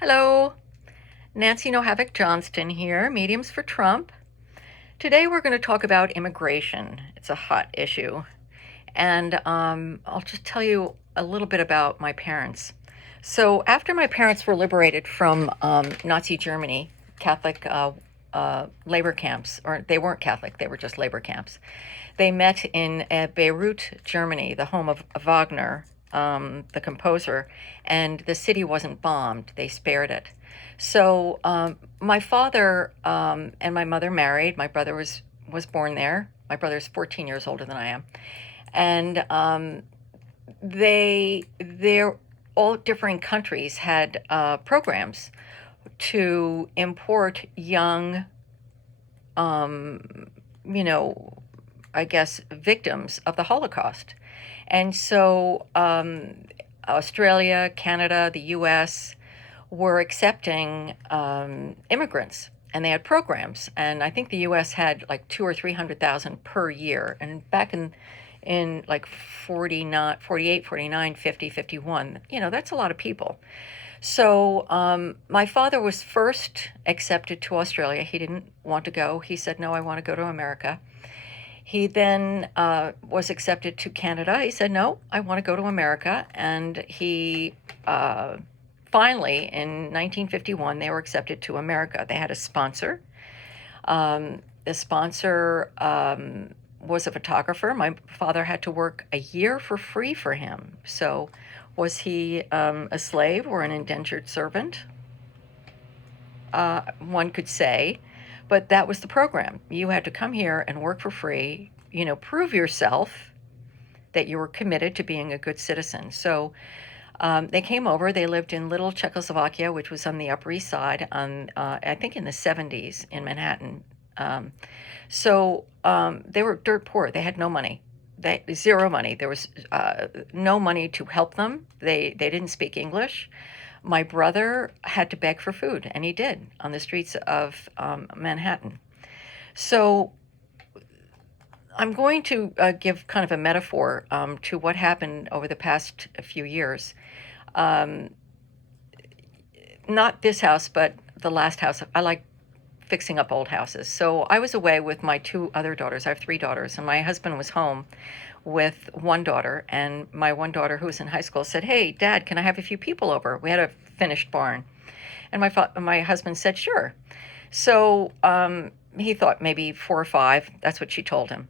Hello, Nancy No Havoc Johnston here, Mediums for Trump. Today we're going to talk about immigration. It's a hot issue. And I'll just tell you a little bit about my parents. So, after my parents were liberated from Nazi Germany, Catholic labor camps, or they weren't Catholic, they were just labor camps, they met in Beirut, Germany, the home of Wagner, the composer, and the city wasn't bombed. They spared it. So my father and my mother married. My brother was born there. My brother's 14 years older than I am, and they're all different countries had programs to import young, you know, I guess, victims of the Holocaust. And so Australia, Canada, the US were accepting immigrants, and they had programs. And I think the US had like two or 300,000 per year. And back in like 49, 48, 49, 50, 51, that's a lot of people. So my father was first accepted to Australia. He didn't want to go. He said, "No, I want to go to America." He then was accepted to Canada. He said, "No, I want to go to America." And he finally, in 1951, they were accepted to America. They had a sponsor. The sponsor was a photographer. My father had to work a year for free for him. So, was he a slave or an indentured servant? One could say. But that was the program. You had to come here and work for free, prove yourself that you were committed to being a good citizen. So they came over. They lived in Little Czechoslovakia, which was on the Upper East Side, I think in the 70s in Manhattan. So they were dirt poor. They had no money. Zero money. There was no money to help them. They didn't speak English. My brother had to beg for food, and he did on the streets of Manhattan. So I'm going to give kind of a metaphor to what happened over the past few years. Not this house, but the last house. I like fixing up old houses. So I was away with my two other daughters. I have three daughters, and my husband was home with one daughter. And my one daughter, who was in high school, said, "Hey, Dad, can I have a few people over?" We had a finished barn. And my husband said, "Sure." So he thought maybe four or five. That's what she told him.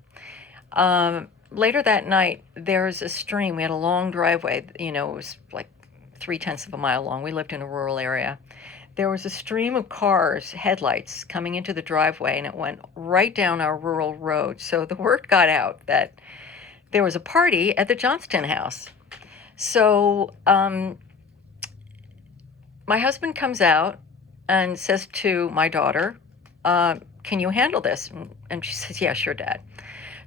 Later that night, there's a stream. We had a long driveway. It was like 3/10 of a mile long. We lived in a rural area. There was a stream of cars, headlights, coming into the driveway, and it went right down our rural road. So the word got out that there was a party at the Johnston house. So my husband comes out and says to my daughter, "Can you handle this?" And she says, "Yeah, sure, Dad."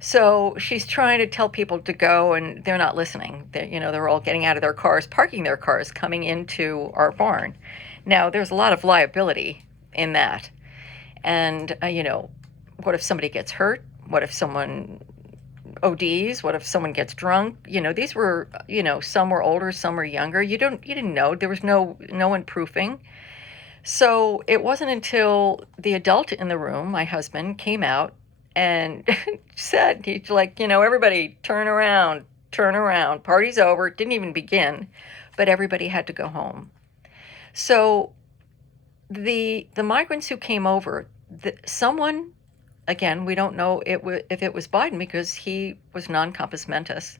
So she's trying to tell people to go, and they're not listening. They're all getting out of their cars, parking their cars, coming into our barn. Now, there's a lot of liability in that. And, what if somebody gets hurt? What if someone ODs? What if someone gets drunk? These were, some were older, some were younger. You didn't know. There was no one proofing. So it wasn't until the adult in the room, my husband, came out and said, he's like, "Everybody turn around, party's over." It didn't even begin, but everybody had to go home. So the migrants who came over, someone, again, we don't know if it was Biden because he was non compos mentis.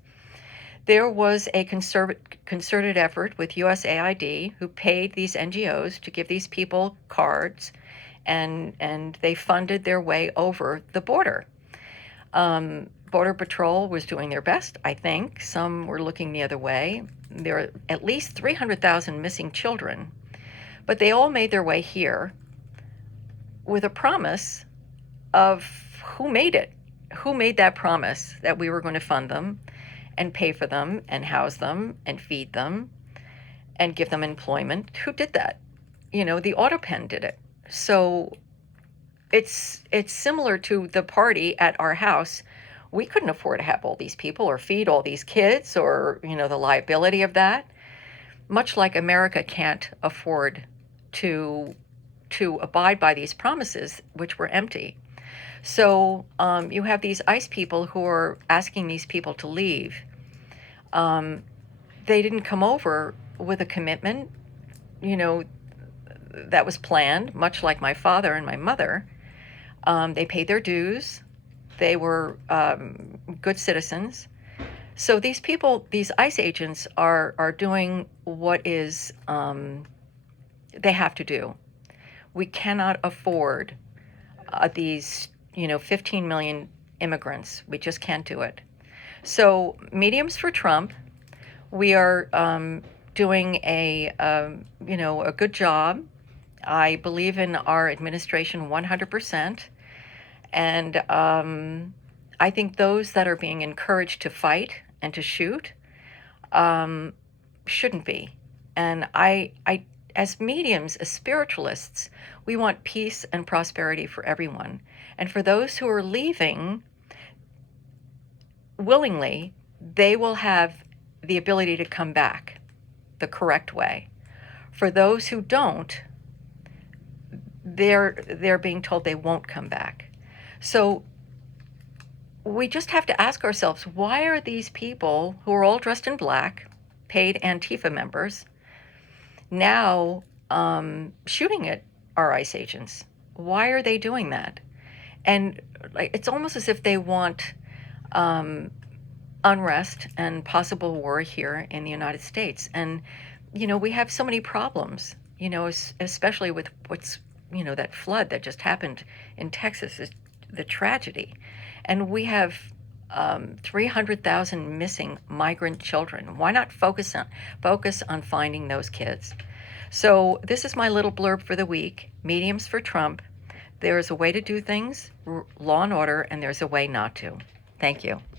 There was a concerted effort with USAID who paid these NGOs to give these people cards, and they funded their way over the border. Border Patrol was doing their best, I think. Some were looking the other way. There are at least 300,000 missing children, but they all made their way here with a promise of who made it. Who made that promise that we were going to fund them and pay for them and house them and feed them and give them employment? Who did that? The AutoPen did it. So it's similar to the party at our house. We couldn't afford to have all these people or feed all these kids or, the liability of that. Much like America can't afford to abide by these promises, which were empty. So you have these ICE people who are asking these people to leave. They didn't come over with a commitment, you know, that was planned, much like my father and my mother. They paid their dues. They were good citizens. So these people, these ICE agents, are doing what is they have to do. We cannot afford these, 15 million immigrants. We just can't do it. So mediums for Trump. We are doing a good job. I believe in our administration 100%. And I think those that are being encouraged to fight and to shoot shouldn't be. And I, as mediums, as spiritualists, we want peace and prosperity for everyone. And for those who are leaving willingly, they will have the ability to come back the correct way. For those who don't, they're being told they won't come back. So we just have to ask ourselves, why are these people who are all dressed in black, paid Antifa members, now shooting at our ICE agents? Why are they doing that? And it's almost as if they want unrest and possible war here in the United States. And, we have so many problems, especially with what's, that flood that just happened in Texas, is the tragedy. And we have 300,000 missing migrant children. Why not focus on finding those kids? So this is my little blurb for the week. Mediums for Trump. There is a way to do things, law and order, and there's a way not to. Thank you.